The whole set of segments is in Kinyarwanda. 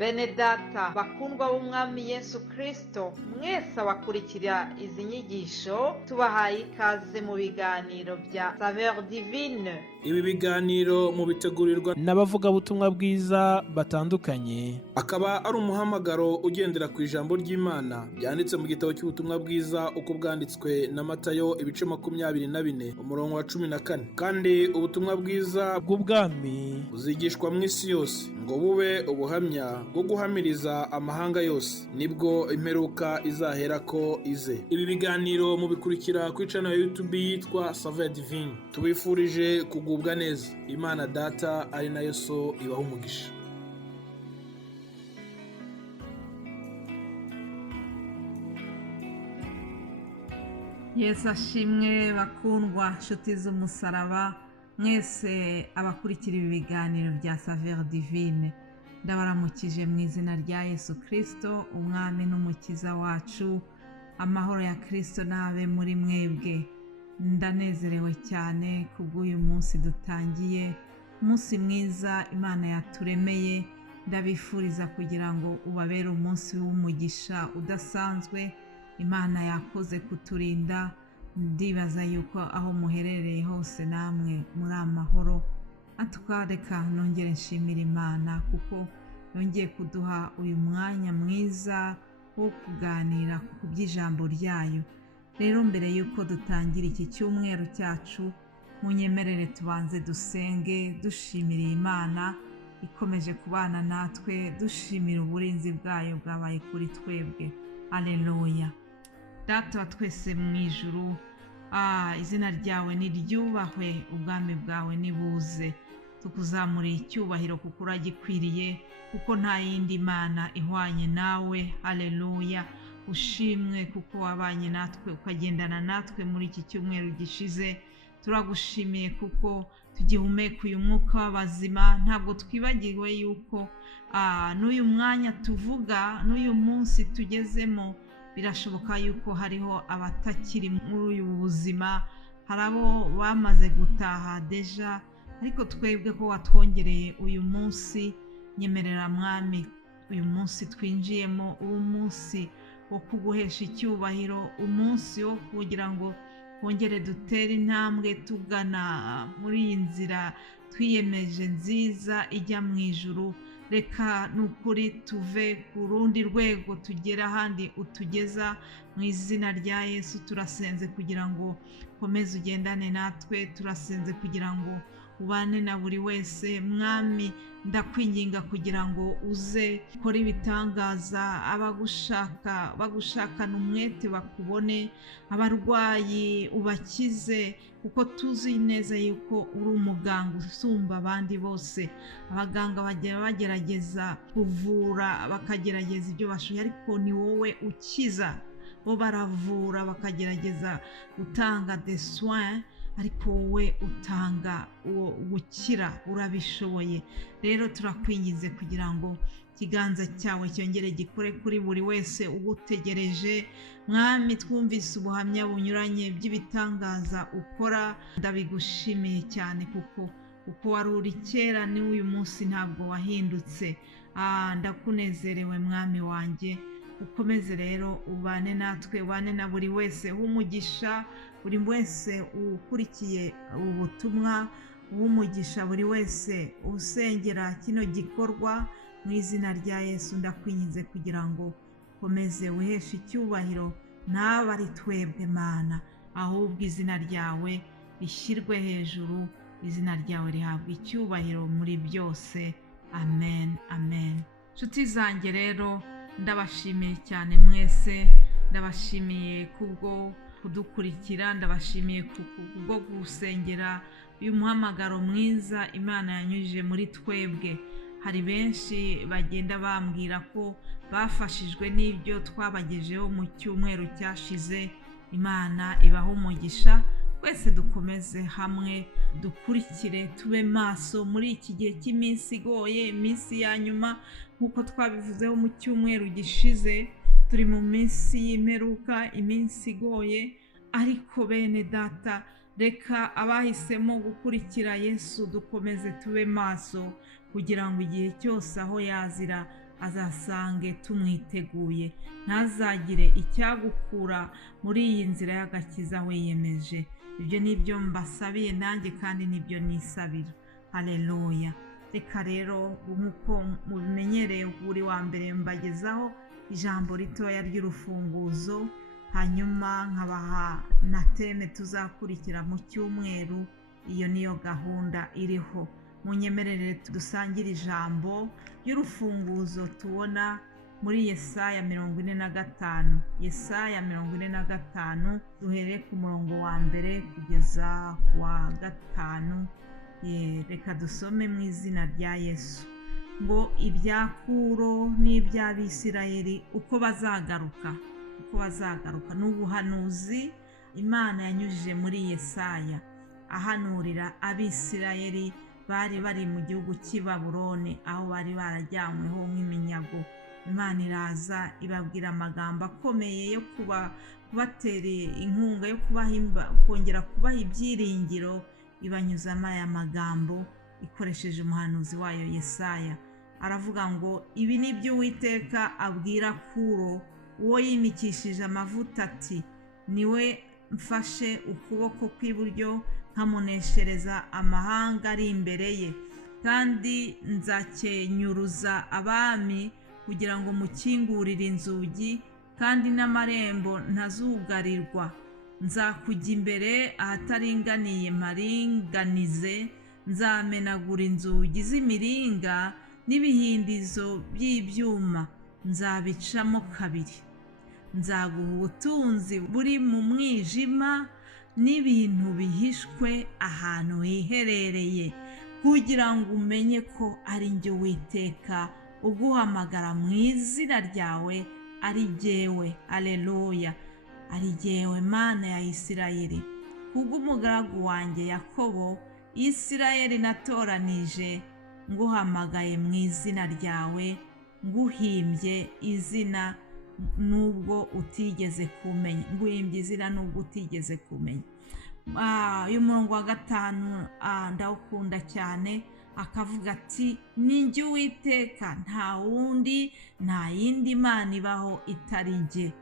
Bene data bakundwa b'umwami Yesu Kristo, mwese abakurikira izi nyigisho tubahaye ikaze mu biganiro bya Saveur Divine. Ibi biganiro mubitegurirwa n'abavugabutumwa bwiza batandukanye, akaba ari umuhamagaro ugendera ku ijambo ry'Imana byanditse mu gitabo cy'ubutumwa bwiza uko bwanditswe na Matayo ibice 24 umurongo wa 14. Kandi ubutumwa bwiza bw'ubwami buzigishwa mu isi yose ngo bube ubuhamya bwo guhamiriza amahanga yose, nibwo imperuka izaherako ize. Ibi biganiro mubikurikira ku channel ya YouTube yitwa Saveur Divine. Tubifurije kugubwa neza. Imana Data ari nayo So ibaha umugisha. Yesu ashimwe bakundwa nshuti z'umusaraba, mwese abakurikira ibi biganiro bya Saveur Divine, ndabaramukije mu izina rya Yesu Kristo, umwami n'umukiza wacu. Amahoro ya Kristo nabe muri mwebwe. Ndanezerewe cyane kubw'uyu munsi dutangiye, umunsi mwiza Imana yaturemeye. Ndabifuriza kugira ngo ubabere umunsi w'umugisha udasanzwe. Imana yakoze kuturinda, ndibaza yuko aho muherereye hose namwe muri amahoro. Atwareka nongere nshimira Imana kuko yongeye kuduha uyu mwanya mwiza wo kuganira ku by'ijambo ryayo. Rero mbere yuko dutangira iki cyumweru cyacu, munyemerere tubanze dusenge dushimira Imana ikomeje kubana natwe, dushimira uburinzi bwayo bwabaye kuri twebwe. Alleluya. Data wa twese mu ijuru, izina ryawe niryubahwe, ubwami bwawe nibuze. Tukuzamuriye icyubahiro kuko uragikwiriye, kuko nta yindi Mana ihwanye nawe. Alleluya. Ushimwe kuko wabanye natwe ukagendana natwe muri iki cyumweru gishize. Turagushimiye kuko tugihumeka uyu mwuka w'abazima. Ntabwo twibagiwe yuko n'uyu mwanya tuvuga, n'uyu munsi tugezemo, birashoboka yuko hariho abatakiri muri uyu buzima, hari abo bamaze gutaha deja, ariko twebwe ko watwongereye uyu munsi, nyemerera mwami uyu munsi twinjiyemo, uwo munsi wo kuguhesha icyubahiro, umunsi wo kugira ngo twongere dutere intambwe tugana muri iyi nzira twiyemeje nziza ijya mu ijuru. Reka nukuri tuve ku rundi rwego tugera ahandi utugeza. Mu izina rya Yesu turasenze kugira ngo ukomeze ugendane natwe, turasenze kugira ngo ubane na buri wese. Mwami, ndakwinginga kugira ngo uze ukore ibitangaza, bagushakana umwete bakubone, abarwayi ubakize, kuko tuzi neza yuko uri umuganga usumba abandi bose. Abaganga bagerageza kuvura, bakagerageza ibyo bashoboye, ariko ni wowe ukiza. Bo baravura bakagerageza gutanga des soins, ariko wowe utanga gukira, urabishoboye. Rero turakwingize kugira ngo ikiganza cyawe cyongere gikore kuri buri wese ugutegereje. Mwami, twumvise ubuhamya bunyuranye by'ibitangaza ukora, ndabigushimiye cyane kuko uko wari uri kera ni uyu munsi ntabwo wahindutse. Ndakunezerewe mwami wanjye. Ukomeze rero ubane natwe, ubane na buri wese, umugisha buri wese ukurikiye ubutumwa, umugisha buri wese usengera kino gikorwa. Mu izina rya Yesu ndakwinginze kugira ngo ukomeze wiheshe icyubahiro, ntabe ari twebwe Mana, ahubwo izina ryawe rishyirwe hejuru, izina ryawe rihabwa icyubahiro muri byose. Amen, amen. Nshuti zanjye rero, ndabashimiye cyane mwese, ndabashimiye kubwo kudukurikira, ndabashimiye kubwo gusengera uyu muhamagaro mwiza Imana yanyujije muri twebwe. Hari benshi bagenda bambwira ko bafashijwe n'ibyo twabagejeho mu cyumweru cyashize. Imana ibaha umugisha. Twese dukomeze hamwe dukurikire, tube maso muri iki gihe cy'iminsi igoye, iminsi ya nyuma. Nk'uko twabivuzeho mu cyumweru gishize, turi mu minsi y'imperuka, iminsi igoye. Ariko bene data, reka abahisemo gukurikira Yesu dukomeze tube maso, kugira ngo igihe cyose aho yazira azasange tumwiteguye, ntazagire icyagukura muri iyi nzira y'agakiza wiyemeje. Ibyo ni byo mbasabiye nanjye kandi nibyo nisabira. Haleluya. Reka rero nk'uko mubimenyereye buri wa mbere mbagezaho ijambo ritoya ry'urufunguzo, hanyuma nkabaha na teme tuzakurikira mu cyumweru. Iyo niyo gahunda iriho. Munyemerere dusangire ijambo ry'urufunguzo tubona muri Yesaya 45. Yesaya 45 duhereye ku murongo wa mbere kugeza wa 5. Reka dusome mu izina rya Yesu. Ngo ibya Kuro n'iby'Abisirayeli uko bazagaruka n'ubuhanuzi Imana yanyujije muri Yesaya ahanurira Abisirayeli bari mu gihugu cy'i Babuloni, aho bari barajyanyweho nk'iminyago. Imana iraza ibabwira amagambo akomeye yo kubatera inkunga, yo kongera kubaha ibyiringiro. Ibanyuzamo aya magambo ikoresheje umuhanuzi wayo Yesaya. Aravuga ngo ibi ni byo Uwiteka abwira Kuro, uwo yimikishije amavuta ati, niwe mfashe ukuboko kw'iburyo nkamuneshereza amahanga ari imbere ye, kandi nzakenyuruza abami kugira ngo mukingurire inzugi, kandi n'amarembo ntazugarirwa. Nzakujya imbere ahataringaniye mparinganize, nzamenagura inzugi z'imiringa n'ibihindizo by'ibyuma nzabicamo kabiri. Nzaguha ubutunzi buri mu mwijima n'ibintu bihishwe ahantu hiherereye, kugira ngo umenye ko ari njye Uwiteka uguhamagara mu izina ryawe, ari jyewe. Aleluya. Ari jyewe Mana ya Isirayeli, kubw'umugaragu wanjye Yakobo. Isirayeli natoranije, nguhamagaye mu izina ryawe, nguhimbye izina nubwo utigeze kumenya. Uyu murongo wa 5 ndawukunda cyane. Akavuga ati, ni njye Uwiteka, nta yindi Mana ibaho itari jye.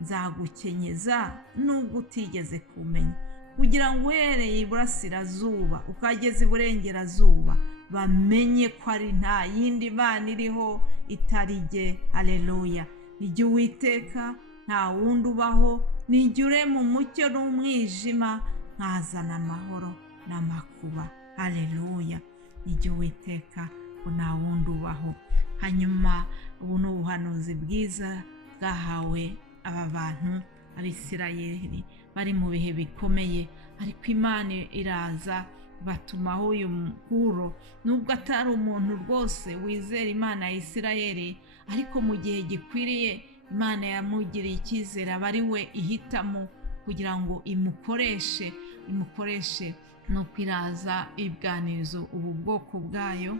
Nzagukenyeza nubwo utigeze kumenya, kugira ngo uhereye iburasirazuba ukageza iburengerazuba bamenye ko ari nta yindi Mana iriho itari jye. Haleluya. Ni jye Uwiteka, nta wundi ubaho. Ni jye urema umucyo n'umwijima, nkazana amahoro n'amakuba. Haleluya. Ni jye Uwiteka, nta wundi ubaho. Hanyuma ubu ni ubuhanuzi bwiza bwahawe aba bantu Abisirayeli bari mu bihe bikomeye, ariko Imana iraza batumaho uyu Kuro. Nubwo atari umuntu rwose wizera Imana ya Isirayeli, ariko mu gihe gikwiriye Imana yamugiriye icyizere, aba ari we ihitamo kugira ngo imukoreshe. Nuko iraza ibwaniriza ubu bwoko bwayo,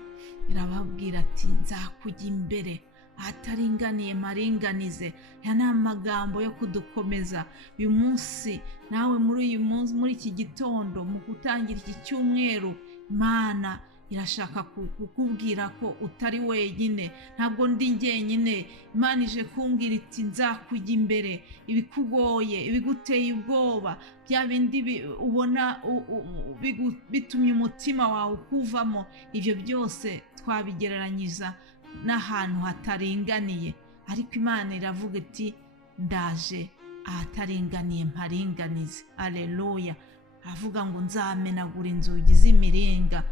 irababwira ati, nzakujya imbere ahataringaniye mparinganize. Aya ni amagambo yo kudukomeza uyu munsi. Nawe muri iki gitondo, mu gutangira iki cyumweru, Imana irashaka kukubwira ko utari wenyine, ntabwo ndi jyenyine. Imana ije kumbwira iti, nzakujya imbere. Ibikugoye, ibiguteye ubwoba, bya bindi ubona bitumye umutima wawe ukuvamo, ibyo byose twabigereranyiza n'ahantu hataringaniye, ariko Imana iravuga iti, ndaje ahataringaniye mparinganize. Aleluya. Aravuga ngo nzamenagura inzugi z'imiringa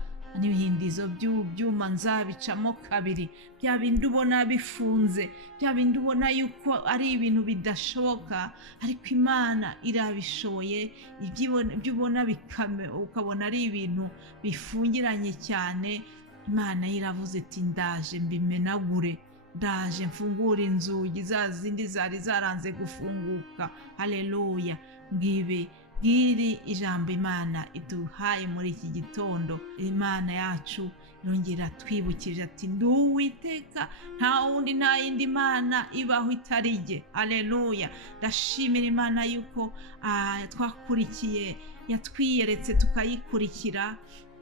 n'ibihindizo by'ibyuma nzabicamo kabiri. Bya bindi ubona bifunze, bya bindi ubona yuko ari ibintu bidashoboka, ariko Imana irabishoboye. Ibyo ubona ukabona ari ibintu bifungiranye cyane, Imana yiravuze iti, ndaje mbimenagure, ndaje mfungura inzugi za zindi zari zaranze gufunguka. Haleluya. Ngiri ijambo Imana iduhaye muri iki gitondo. Imana yacu yongera twibukije ati, ndi Uwiteka, nta yindi Mana ibaho itari jye. Haleluya. Ndashimira Imana yuko twakurikiye, yatwiyeretse tukayikurikira.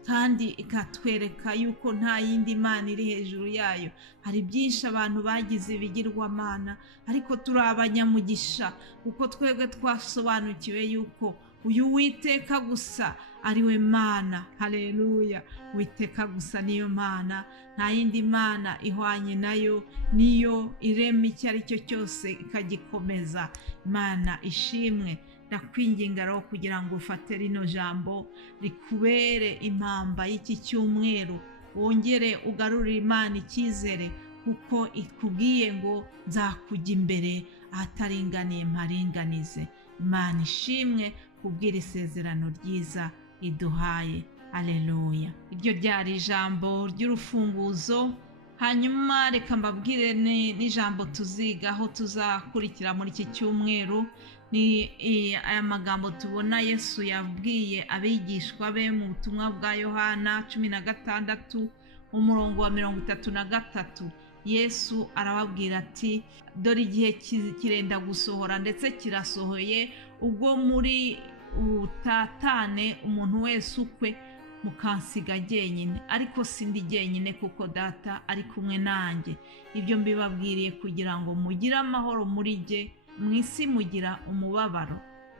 kandi ikatwereka yuko nta yindi mana iri hejuru yayo. Hari byinshi abantu bagize ibigirwamana, ariko turi abanyamugisha kuko twebwe twasobanukiwe yuko uyu Uwiteka gusa ari we Mana. Haleluya! Uwiteka gusa niyo Mana, nta yindi mana ihwanye nayo, niyo irema icyo ari cyo cyose ikagikomeza. Imana ishimwe. Ndakwinginga rero kugira ngo ufate rino jambo rikubere impamba y'iki cyumweru, wongere ugarurire Imana icyizere, kuko ikubwiye ngo nzakujya imbere ahataringaniye mparinganize. Imana ishimwe kubwira isezerano ryiza iduhaye. Aleluya! Iryo ryari ijambo ry'urufunguzo. Hanyuma reka mbabwire n'ijambo tuzigaho tuzakurikira muri iki cyumweru. Ni aya magambo tubona Yesu yabwiye abigishwa be mu butumwa bwa Yohana 16 umurongo wa 33. Yesu arababwira ati, dore igihe kirenda gusohora ndetse kirasohoye, ubwo muri utatane umuntu wese ukwe mukansiga jyenyine, ariko sindi jyenyine kuko Data ari kumwe nanjye. Ibyo mbibabwiriye kugira ngo mugire amahoro muri jye. Mu isi mugira umubabaro,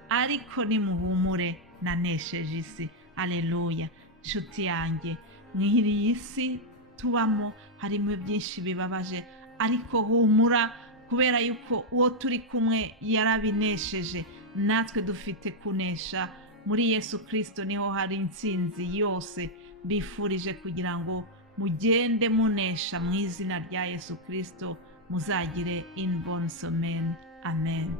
ariko nimuhumure, nanesheje isi. Aleluya! Nshuti yanjye, mw'iriyi si tubamo harimo byinshi bibabaje, ariko humura, kubera yuko uwo turi kumwe yarabinesheje. Natwe dufite kunesha muri Yesu Kristo, niho hari intsinzi yose. Bifurije kugira ngo mugende munesha mu izina rya Yesu Kristo, muzagire une bonne semaine. Amen.